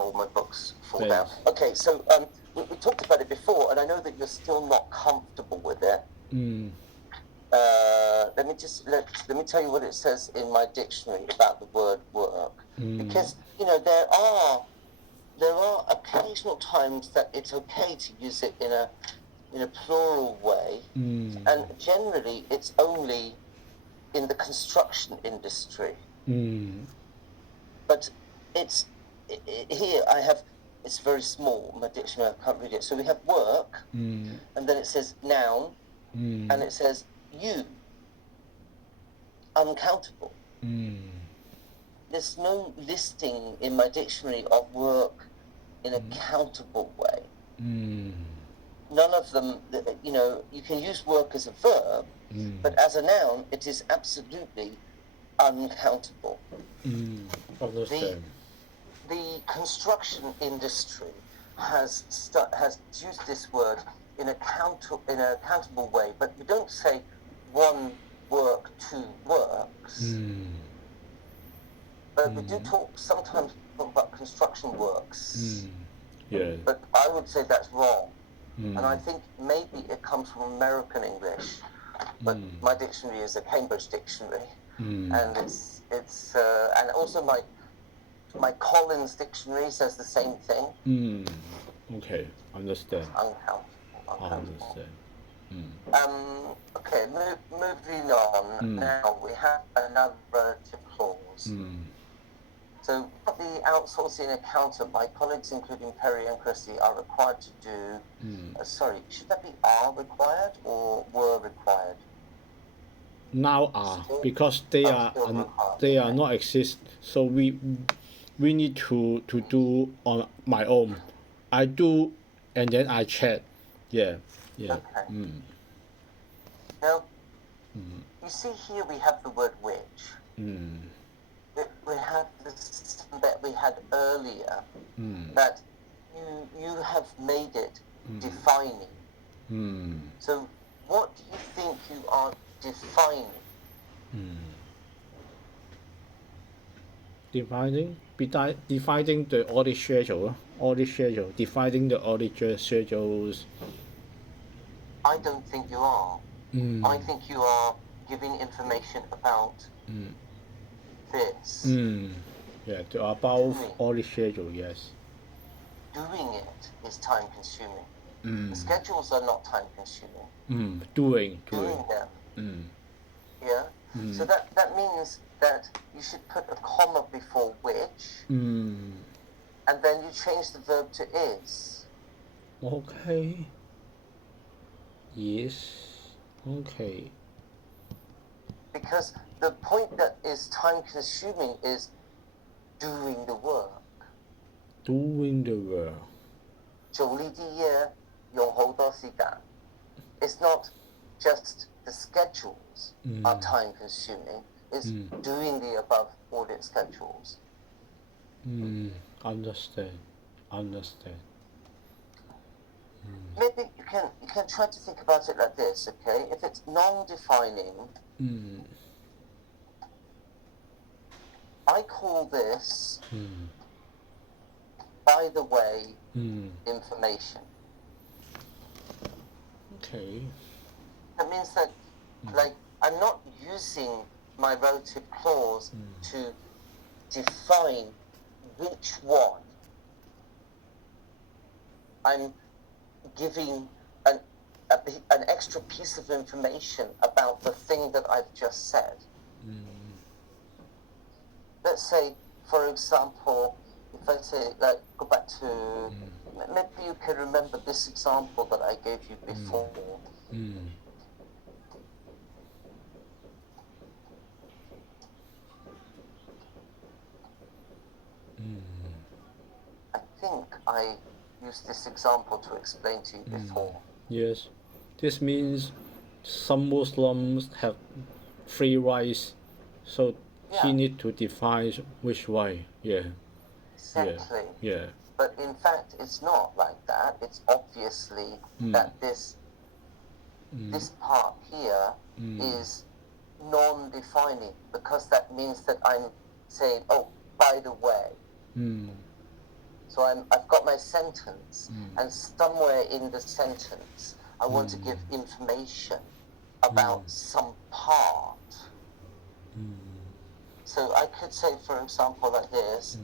all my books fall Thanks. down. Okay, so we talked about it before, and I know that you're still not comfortable with it. Let me tell you what it says in my dictionary about the word work, because there are occasional times that it's okay to use it in a plural way, and generally it's only in the construction industry. But here I have, it's very small, my dictionary, I can't read it. So we have work, and then it says noun, and it says you, uncountable. There's no listing in my dictionary of work in a countable way. None of them, you can use work as a verb, but as a noun, it is absolutely uncountable. Understand. The construction industry has used this word in a countable way, but we don't say one work, two works. But we do sometimes talk about construction works. Yeah. But I would say that's wrong. And I think maybe it comes from American English, but my dictionary is a Cambridge dictionary, and it's and also my Collins dictionary says the same thing. Okay, understand. Uncountable. Understand. Okay, moving on. Now we have another relative clause. So the outsourcing accountant, my colleagues, including Perry and Christie, are required to do. Sorry, should that be are required or were required? Now are, because they are not exist, so we need to do on my own. I do, and then I check. Yeah. Okay. Now, you see here we have the word which. We have this that we had earlier, that you have made it defining. So what do you think you are defining? Defining the audit schedule, defining the audit schedules. I don't think you are. I think you are giving information about this. Yeah, about audit schedule, yes. Doing it is time consuming. The schedules are not time consuming. Doing them. Yeah. So that means that you should put a comma before which, and then you change the verb to is. Okay. Yes. Okay. Because the point that is time consuming is doing the work. Doing the work. 做呢啲嘢用好多時間. It's not just the schedules are time consuming, it's doing the above audit schedules. Understand. Maybe you can try to think about it like this, okay? If it's non-defining, I call this, by the way, information. Okay. That means that, like, I'm not using my relative clause to define which one. I'm giving an extra piece of information about the thing that I've just said. Let's say, for example, if I say, like, go back to, maybe you can remember this example that I gave you before. I think I used this example to explain to you before. Yes. This means some Muslims have free rights, so he need to define which way. Yeah. Exactly. Yeah. But in fact, it's not like that. It's obviously that this part here is non-defining, because that means that I'm saying, oh, by the way. So So I've got my sentence, and somewhere in the sentence, I want to give information about some part. So I could say, for example, like this.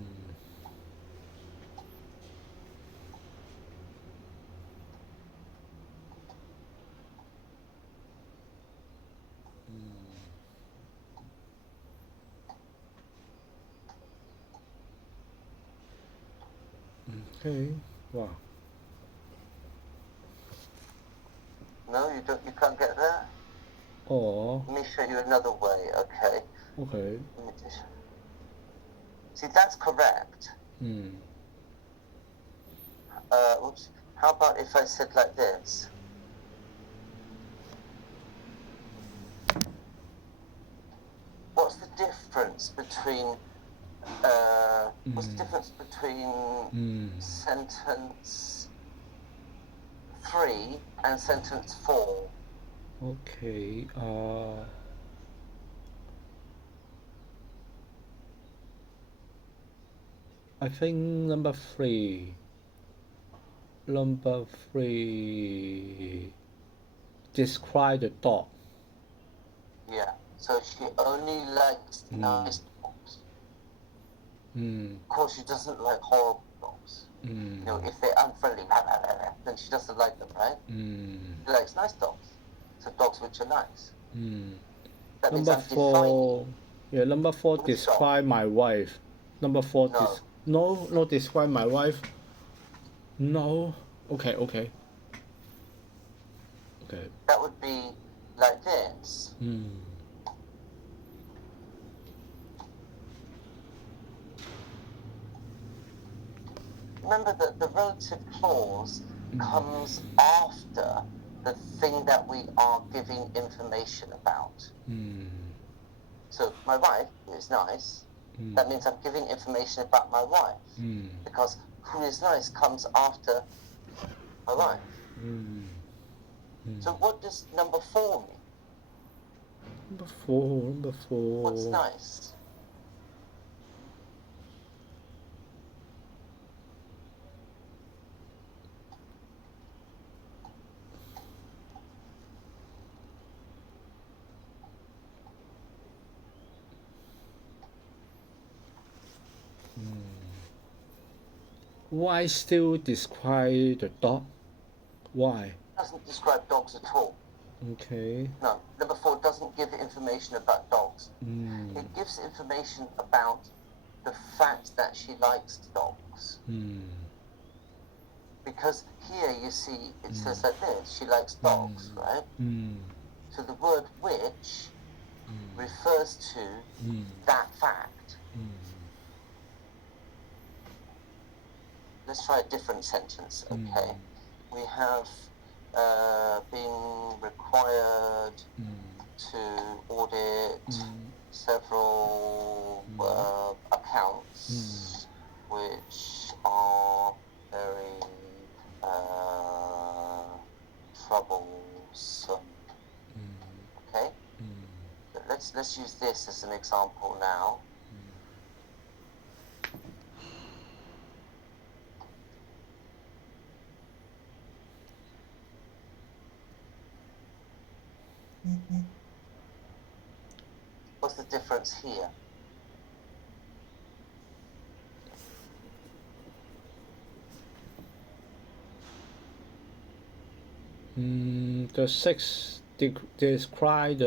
Okay. Wow. No, you can't get that? Oh. Let me show you another way, okay? Okay. See, that's correct. Oops. How about if I said like this? What's the difference between sentence 3 and sentence 4? Okay. I think number 3. Number 3. Describe the dog. Yeah. So she only likes nice dogs. Of course, she doesn't like horrible dogs. You know, if they're unfriendly, then she doesn't like them, right? She likes nice dogs. So dogs which are nice. That means Number I'm 4. defining. Yeah, number 4 describe my wife. Number 4 no describe my wife. No. Okay. That would be like this. Remember that the relative clause comes after the thing that we are giving information about. So my wife is nice. That means I'm giving information about my wife. Because who is nice comes after my wife. So what does number 4 mean? Number 4. What's nice? Why still describe the dog? Why? It doesn't describe dogs at all. Okay. No, number 4 doesn't give information about dogs. It gives information about the fact that she likes dogs. Because here you see it says like this, she likes dogs, right? So the word which refers to that fact. Let's try a different sentence, okay? We have been required to audit several accounts which are very troublesome. Okay? Let's use this as an example now. What's the difference here? The 6 describe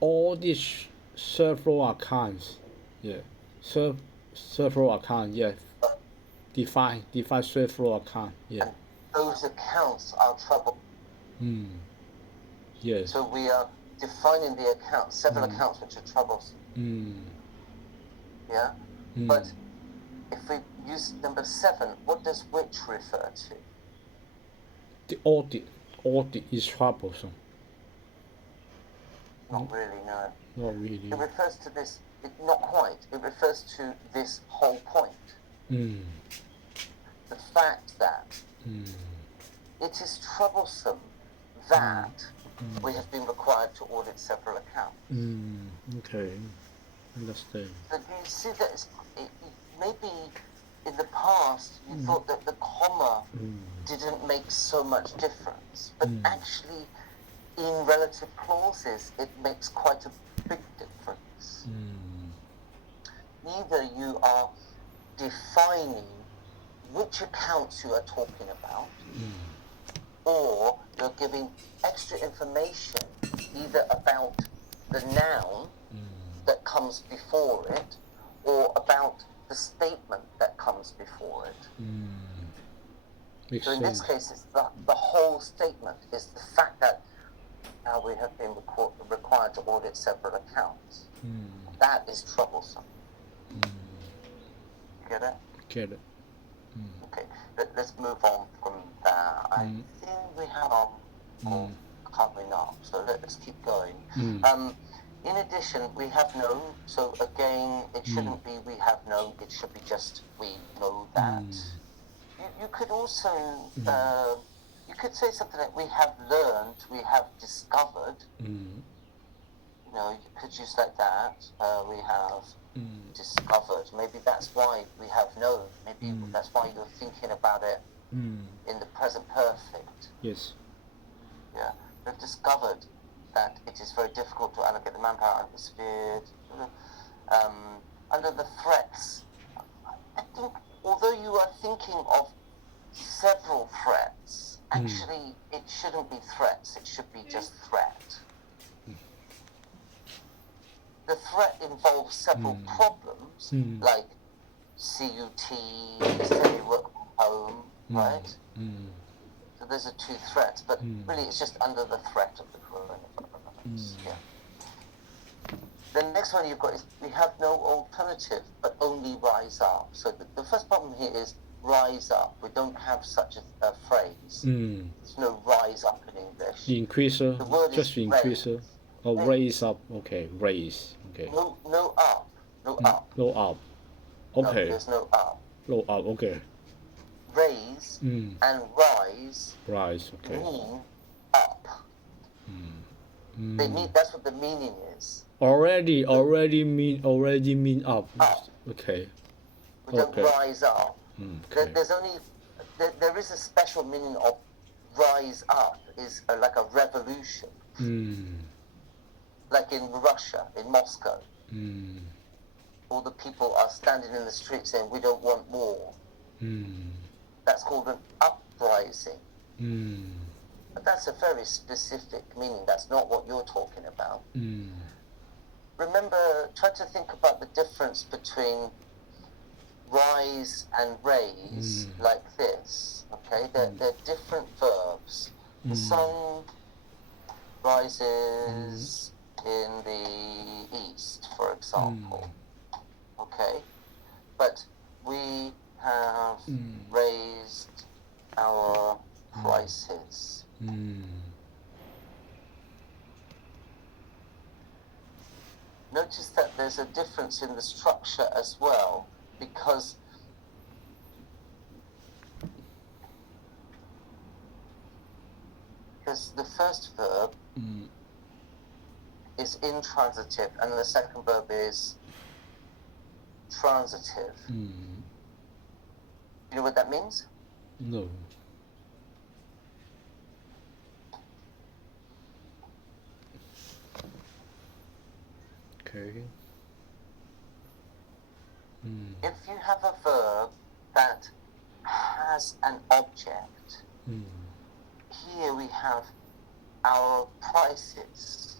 all these several accounts. Yeah. Several accounts, yeah. Define several accounts. Yeah. And those accounts are trouble. Yes. So we are defining the accounts, several accounts which are troublesome. Yeah? But if we use number 7, what does which refer to? The audit is troublesome. Not really, no. Not really. It refers to this, not quite. It refers to this whole point. The fact that it is troublesome that we have been required to audit several accounts. Okay. Understand. But you see that maybe in the past you thought that the comma didn't make so much difference, but actually in relative clauses it makes quite a big difference. Either you are defining which accounts you are talking about, or you're giving extra information either about the noun that comes before it, or about the statement that comes before it. So in this case, it's the whole statement is the fact that now we have been required to audit separate accounts. That is troublesome. Get it? Get it. Okay, let's move on from that. I think we have all coming up, so let's keep going. In addition, we have known, so again, it shouldn't be we have known, it should be just we know that. You could also, you could say something like we have learned, we have discovered. You know, you could use like that. We have discovered. Maybe that's why we have known. Maybe that's why you're thinking about it in the present perfect. Yes. Yeah, we've discovered that it is very difficult to allocate the manpower under the sphere. Under the threats, I think, although you are thinking of several threats, actually it shouldn't be threats, it should be just threat. The threat involves several problems, like CUT, semi-work from home, right? So those are two threats, but really it's just under the threat of the coronavirus. Yeah. The next one you've got is we have no alternative, but only rise up. So the first problem here is rise up. We don't have such a phrase. There's no rise up in English. Increaser, The word just is increaser. Oh, raise up. Okay, raise. Okay. No up. No up. No up. No, Okay. there's no up. No up. Okay. Raise and rise Rise. Okay. mean up. They mean, that's what the meaning is. Already mean up. Up. Okay. We don't Okay. rise up. Okay. There's only there is a special meaning of rise up is like a revolution, like in Russia, in Moscow. All the people are standing in the street saying we don't want war. That's called an uprising. But that's a very specific meaning. That's not what you're talking about. Remember, try to think about the difference between rise and raise like this. Okay, they're different verbs. The sun rises in the east, for example. Okay, but we have raised our prices. Notice that there's a difference in the structure as well, because the first verb is intransitive and the second verb is transitive. You know what that means? No. Okay. If you have a verb that has an object, here we have our prices.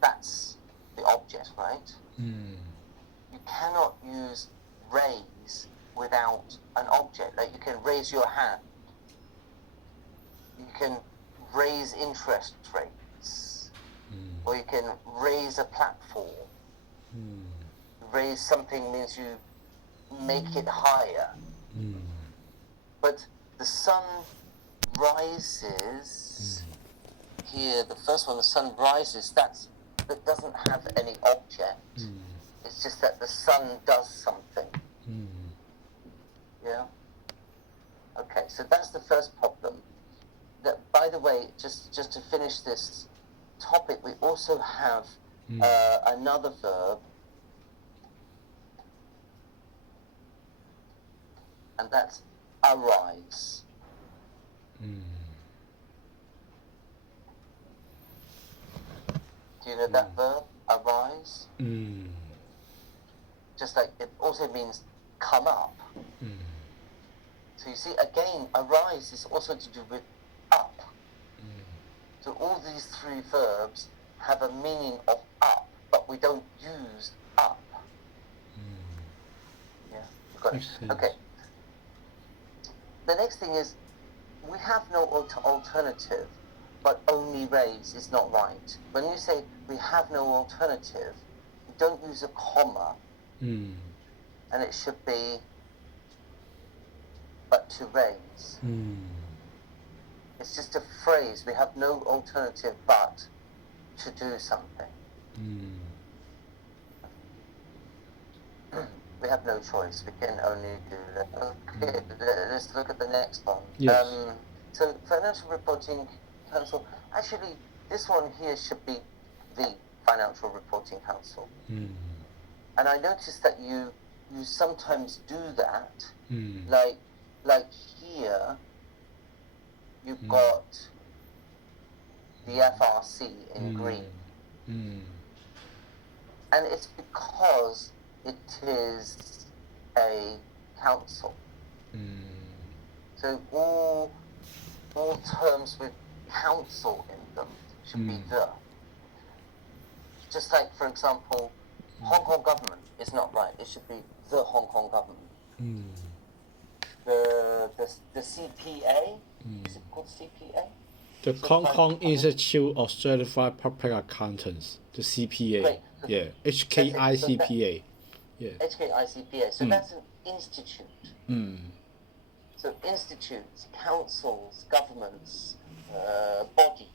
That's the object, right? You cannot use raise without an object. Like you can raise your hand. You can raise interest rates. Or you can raise a platform. Raise something means you make it higher. But the sun rises, here, the first one, the sun rises, that doesn't have any object. It's just that the sun does something. Yeah? Okay, so that's the first problem. That, by the way, just to finish this topic, we also have another verb and that's arise. Do you know that verb, arise? Just like it also means come up. So you see, again, arise is also to do with up. So all these three verbs have a meaning of up, but we don't use up. Yeah, got it. Okay. The next thing is, we have no alternative, but only raise is not right. When you say we have no alternative, you don't use a comma, and it should be but to raise. It's just a phrase. We have no alternative but to do something. We have no choice. We can only do that. Okay, let's look at the next one. Yes. So Financial Reporting Council, actually this one here should be the Financial Reporting Council. And I noticed that you sometimes do that. Like here, you've got the FRC in green. And it's because it is a council. So all terms with council in them should be the. Just like, for example, Hong Kong government is not right. It should be the Hong Kong government. The CPA, is it called CPA? The Hong Kong Institute of Certified Public Accountants, the CPA. Right. Yeah, HKICPA. Yeah. HKICPA. So that's an institute. So institutes, councils, governments, bodies,